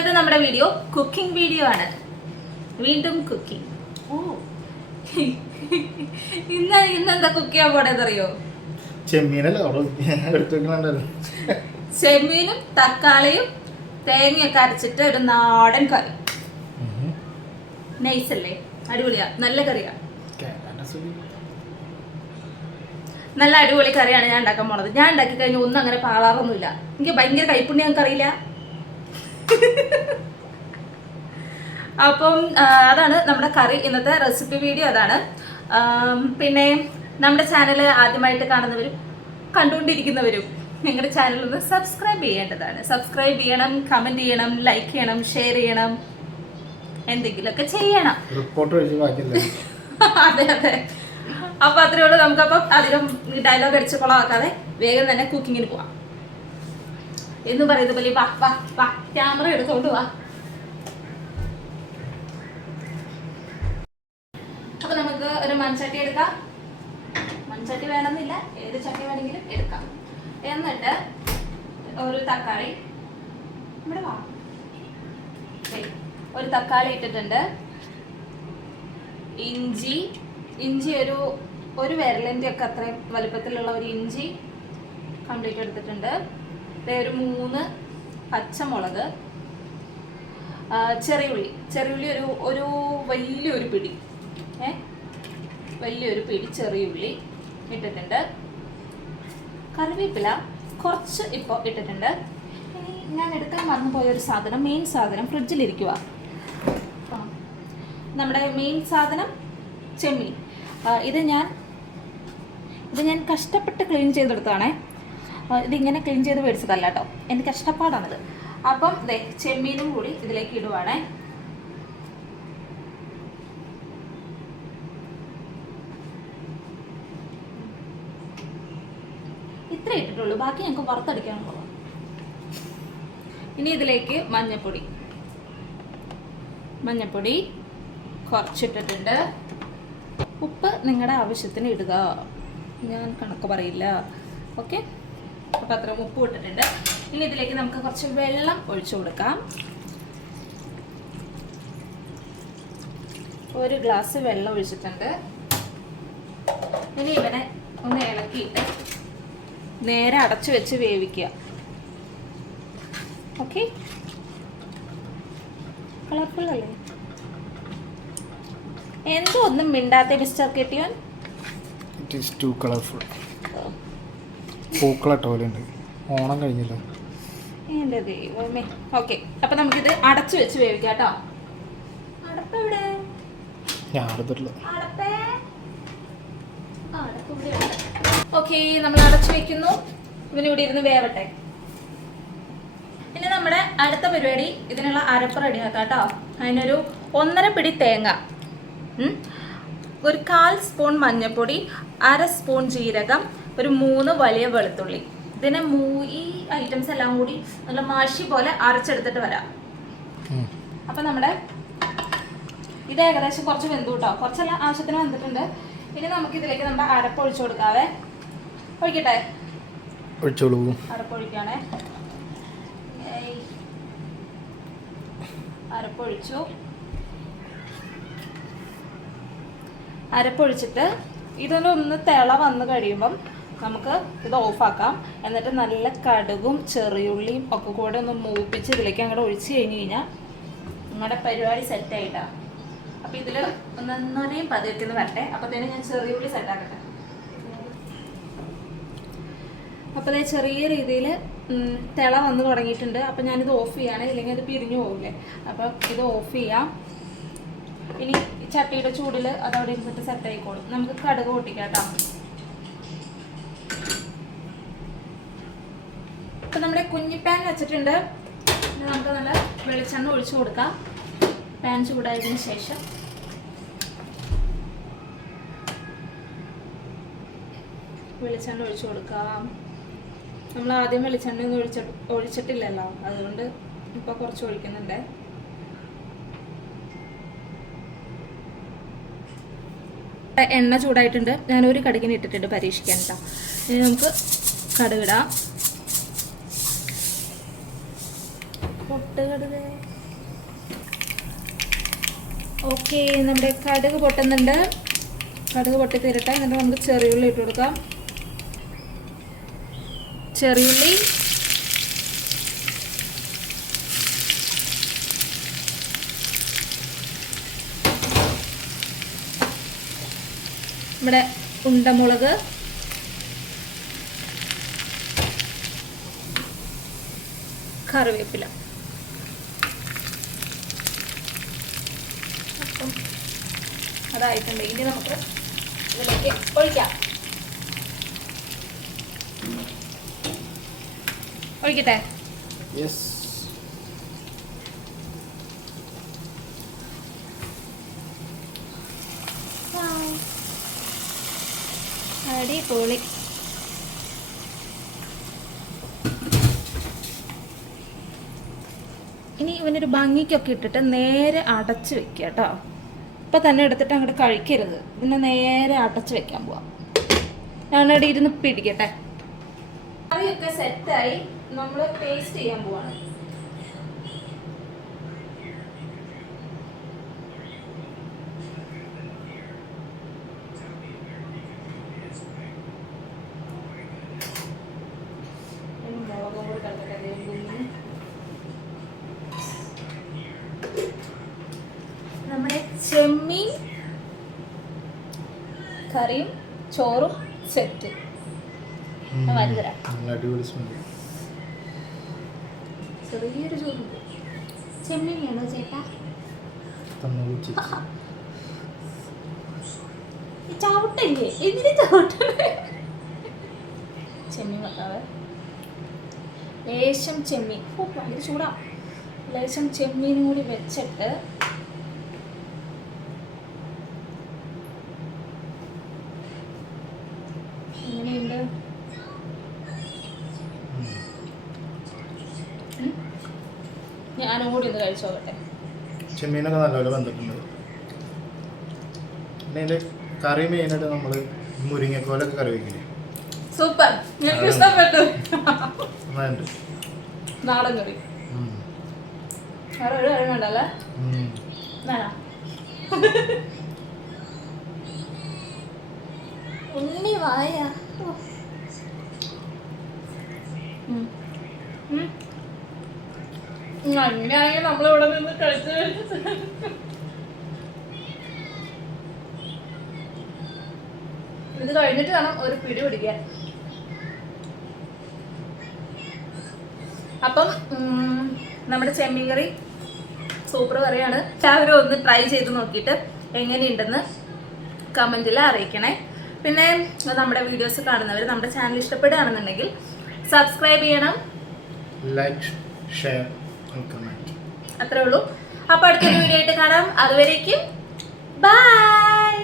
ഇന്നത്തെ നമ്മുടെ video cooking video ആണ്. വീണ്ടും കുക്കിംഗ്. ഇന്നെന്താ കുക്ക് ചെയ്യാൻ പോണെന്നറിയോ? ചെമ്മീനും തക്കാളിയും തേങ്ങയൊക്കെ അരച്ചിട്ട് ഒരു നാടൻ കറി. നൈസല്ലേ? അടിപൊളിയാ, നല്ല കറിയാ, നല്ല അടിപൊളി കറിയാണ് ഞാൻ ഉണ്ടാക്കാൻ പോണത്. ഞാൻ ഉണ്ടാക്കി കഴിഞ്ഞാൽ ഒന്നും അങ്ങനെ പാവാറൊന്നുമില്ല. എനിക്ക് ഭയങ്കര കൈപ്പുണ്യം ഞങ്ങൾക്ക് അറിയില്ല. അപ്പം അതാണ് നമ്മുടെ കറി. ഇന്നത്തെ റെസിപ്പി വീഡിയോ അതാണ്. പിന്നെ നമ്മുടെ ചാനൽ ആദ്യമായിട്ട് കാണുന്നവരും കണ്ടുകൊണ്ടിരിക്കുന്നവരും നിങ്ങളുടെ ചാനൽ ഒന്ന് സബ്സ്ക്രൈബ് ചെയ്യേണ്ടതാണ്. സബ്സ്ക്രൈബ് ചെയ്യണം, കമന്റ് ചെയ്യണം, ലൈക്ക് ചെയ്യണം, ഷെയർ ചെയ്യണം, എന്തെങ്കിലുമൊക്കെ ചെയ്യണം. അതെ അതെ. അപ്പൊ അത്രേ ഉള്ളൂ. നമുക്കപ്പം അധികം ഡയലോഗ് അടിച്ച് കൊളമാക്കാതെ വേഗം തന്നെ കുക്കിങ്ങിന് പോവാം. എന്ന് പറയുന്നത് പോലെ വാ വാ വാ, ക്യാമറ എടുത്തോണ്ട് വാ. അപ്പൊ നമുക്ക് ഒരു മൺചട്ടി എടുക്കാം. മൺചട്ടി വേണമെന്നില്ല, ഏത് ചട്ടി വേണമെങ്കിലും എടുക്കാം. എന്നിട്ട് ഒരു തക്കാളി, ഇവിടെ വാ, ഒരു തക്കാളി ഇട്ടിട്ടുണ്ട്. ഇഞ്ചി ഒരു വിരലിൻ്റെ ഒക്കെ അത്രയും വലുപ്പത്തിലുള്ള ഒരു ഇഞ്ചി കംപ്ലീറ്റ് എടുത്തിട്ടുണ്ട്. ഒരു 3 പച്ചമുളക്, ചെറിയുള്ളി ഒരു വലിയൊരു പിടി, വലിയൊരു പിടി ചെറിയുള്ളി ഇട്ടിട്ടുണ്ട്. കറിവേപ്പില കുറച്ച് ഇപ്പോൾ ഇട്ടിട്ടുണ്ട്. ഇനി ഞാൻ എടുക്കാൻ മറന്നുപോയ ഒരു സാധനം, മെയിൻ സാധനം ഫ്രിഡ്ജിലിരിക്കുക. നമ്മുടെ മെയിൻ സാധനം ചെമ്മീൻ. ഇത് ഞാൻ കഷ്ടപ്പെട്ട് ക്ലീൻ ചെയ്തെടുത്തതാണേ. ഇതിങ്ങനെ ക്ലീൻ ചെയ്ത് മേടിച്ചതല്ല കേട്ടോ, എൻ്റെ കഷ്ടപ്പാടാണിത്. അപ്പം ചെമ്മീനും കൂടി ഇതിലേക്ക് ഇടുവാണേ. ഇത്രേ ഇട്ടിട്ടുള്ളൂ, ബാക്കി ഞങ്ങൾക്ക് വറുത്തടിക്കാനുള്ള. ഇനി ഇതിലേക്ക് മഞ്ഞപ്പൊടി കുറച്ചിട്ടിട്ടുണ്ട്. ഉപ്പ് നിങ്ങളുടെ ആവശ്യത്തിന് ഇടുക, ഞാൻ കണക്ക് പറയില്ല. ഓക്കെ, അപ്പം അത്ര ഉപ്പ് ഇട്ടിട്ടുണ്ട്. ഇനി ഇതിലേക്ക് നമുക്ക് കുറച്ച് വെള്ളം ഒഴിച്ചു കൊടുക്കാം. 1 ഗ്ലാസ് വെള്ളം ഒഴിച്ചിട്ടുണ്ട്. ഇനി ഇവനെ ഒന്ന് ഇളക്കിയിട്ട് നേരെ അടച്ചു വെച്ച് വേവിക്കുക. ഓക്കെ, കളർഫുൾ അല്ലേ? എന്തോ ഒന്നും മിണ്ടാത്ത മിസ്റ്റർ കെട്ടിയോൻ. It is too colourful. പൂക്കളട്ട പോലെ ഉണ്ട്. ഓണം കഴിഞ്ഞല്ലോ. എൻ്റെ ദൈവമേ. ഓക്കെ, അപ്പം നമുക്കിത് അടച്ചു വെച്ച് വേവിക്കാം കേട്ടോ. അടപ്പെവിടെ? ഞാൻ അടുത്തിട്ടില്ല. ഓക്കെ, നമ്മൾ അടച്ചു വെക്കുന്നു. ഇവനിവിടെ ഇരുന്ന് വേവട്ടെ. ഇനി നമ്മുടെ അടുത്ത പരിപാടി, ഇതിനുള്ള അരപ്പ് റെഡിയാക്കാം കേട്ടോ. അതിനൊരു 1.5 പിടി തേങ്ങ, ഒരു 1/4 സ്പൂൺ മഞ്ഞൾപ്പൊടി, 1/2 സ്പൂൺ ജീരകം, ഒരു 3 വലിയ വെളുത്തുള്ളി. ഇതിനെ ഈ ഐറ്റംസ് എല്ലാം കൂടി നല്ല മാഷി പോലെ അരച്ചെടുത്തിട്ട് വരാം. അപ്പം നമ്മുടെ ഇത് ഏകദേശം കുറച്ച് വെന്തു കേട്ടോ, കുറച്ചെല്ലാം ആവശ്യത്തിന് വെന്തിട്ടുണ്ട്. ഇനി നമുക്ക് ഇതിലേക്ക് നമ്മുടെ അരപ്പ് ഒഴിച്ചു കൊടുക്കാവേ. ഒഴിക്കട്ടെ? അരപ്പൊഴിക്കാണേ. അരപ്പൊഴിച്ചിട്ട് ഇതൊന്ന് തിള വന്ന് കഴിയുമ്പം നമുക്ക് ഇത് ഓഫാക്കാം. എന്നിട്ട് നല്ല കടുകും ചെറിയുള്ളിയും ഒക്കെ കൂടെ ഒന്ന് മൂപ്പിച്ച് ഇതിലേക്ക് അങ്ങോട്ട് ഒഴിച്ച് കഴിഞ്ഞാൽ നിങ്ങളുടെ പരിപാടി സെറ്റായിട്ടാണ്. അപ്പം ഇതിൽ ഒന്നൊന്നരയും പതിവത്തിന് വരട്ടെ. അപ്പത്തേനും ഞാൻ ചെറിയുള്ളി സെറ്റാക്കട്ടെ. അപ്പോൾ അതേ ചെറിയ രീതിയിൽ തിള വന്ന് തുടങ്ങിയിട്ടുണ്ട്. അപ്പം ഞാനിത് ഓഫ് ചെയ്യാണ്, ഇല്ലെങ്കിൽ അത് പിരിഞ്ഞു പോകില്ലേ. അപ്പം ഇത് ഓഫ് ചെയ്യാം. ഇനി ചട്ടിയുടെ ചൂടിൽ അതവിടെ ഇരുന്നിട്ട് സെറ്റ് ആയിക്കോളും. നമുക്ക് കടുക് പൊട്ടിക്കാം കേട്ടോ. ഇപ്പം നമ്മുടെ കുഞ്ഞി പാൻ വെച്ചിട്ടുണ്ട്. നമുക്ക് നല്ല വെളിച്ചെണ്ണ ഒഴിച്ചു കൊടുക്കാം. പാൻ ചൂടായതിനു ശേഷം വെളിച്ചെണ്ണ ഒഴിച്ചു കൊടുക്കാം. നമ്മൾ ആദ്യം വെളിച്ചെണ്ണ ഒന്നും ഒഴിച്ചിട്ടില്ലല്ലോ, അതുകൊണ്ട് ഇപ്പോൾ കുറച്ച് ഒഴിക്കുന്നുണ്ട്. എണ്ണ ചൂടായിട്ടുണ്ട്. ഞാനൊരു കടുകിന് ഇട്ടിട്ടുണ്ട് പരീക്ഷിക്കാൻ കേട്ടോ. ഇനി നമുക്ക് കടുകിടാം. പൊട്ട് കടുക്. ഓക്കെ, നമ്മുടെ കടുക് പൊട്ടുന്നുണ്ട്. കടുക് പൊട്ടി തീരട്ടെ. എന്നിട്ട് നമുക്ക് ചെറിയുള്ളി ഇട്ട് കൊടുക്കാം. ചെറിയുള്ളി, നമ്മുടെ ഉണ്ടമുളക്, കറിവേപ്പില. അപ്പം അതായിട്ടുണ്ട്. ഇനി നമുക്ക് ഇതിലേക്ക് ഒഴിക്കാം. ഒഴിക്കട്ടെ? യെസ്. അടിപൊളി. ഇനി ഇവനൊരു ഭംഗിക്കൊക്കെ ഇട്ടിട്ട് നേരെ അടച്ച് വെക്കുക കേട്ടോ. ഇപ്പം തന്നെ എടുത്തിട്ട് അങ്ങോട്ട് കഴിക്കരുത്. പിന്നെ നേരെ അടച്ച് വെക്കാൻ പോവാം. ഞാനവിടെ ഇരുന്ന് പിടിക്കട്ടെ. കറിയൊക്കെ സെറ്റായി. നമ്മൾ ടേസ്റ്റ് ചെയ്യാൻ പോവാണ്. മുളകും കൂടി കലക്കട്ടെ. നമ്മുടെ ചെമ്മീൻ കറിയും ചോറും സെറ്റ്. വലുതരാം. അടിപൊളി സ്മെല്ല്. ചെറിയൊരു ചോറുണ്ട്. ചെമ്മീൻ വേണോ ചേട്ടാ? ചവിട്ടല്ലേ? എന്തിനു ചവിട്ടേ? ചെമ്മീൻ വെക്കാവേ. ലേശം ചെമ്മീൻ. ഭയങ്കര ചൂടാ. ലേശം ചെമ്മീനും കൂടി വെച്ചിട്ട് എങ്ങനെയുണ്ട്? ഞാനും കൂടി ഒന്ന് കഴിച്ചു നോക്കട്ടെ. ചെമ്മീനൊക്കെ നല്ലപോലെ വന്നിട്ടുണ്ട്. പിന്നെ അതിൻ്റെ കറി മെയിനായിട്ട് നമ്മൾ മുരിങ്ങക്കോലൊക്കെ കറി വയ്ക്കില്ലേ? സൂപ്പർ, എനിക്ക് ഇഷ്ടപ്പെട്ടു. നാടൻ കറി. വേറെ ഒരു കറി വേണ്ടല്ലേ? വേണോ? ഉണ്ണി വായ. അങ്ങനെയാണെങ്കിൽ നമ്മളിവിടെ നിന്ന് കഴിച്ച് ഇത് കഴിഞ്ഞിട്ട് വേണം ഒരു പിടി പിടിക്കാൻ. അപ്പം നമ്മുടെ ചെമ്മീൻ കറി സൂപ്പർ കറിയാണ്. എല്ലാവരും ഒന്ന് ട്രൈ ചെയ്ത് നോക്കിയിട്ട് എങ്ങനെയുണ്ടെന്ന് കമൻറ്റിൽ അറിയിക്കണേ. പിന്നെ നമ്മുടെ വീഡിയോസ് കാണുന്നവർ നമ്മുടെ ചാനൽ ഇഷ്ടപ്പെടുകയാണെന്നുണ്ടെങ്കിൽ സബ്സ്ക്രൈബ് ചെയ്യണം, ലൈക്ക്, ഷെയർ, കമന്റ്. അത്രേ ഉള്ളൂ. അപ്പോൾ അടുത്തൊരു വീഡിയോ ആയിട്ട് കാണാം. അതുവരേക്കും ബൈ.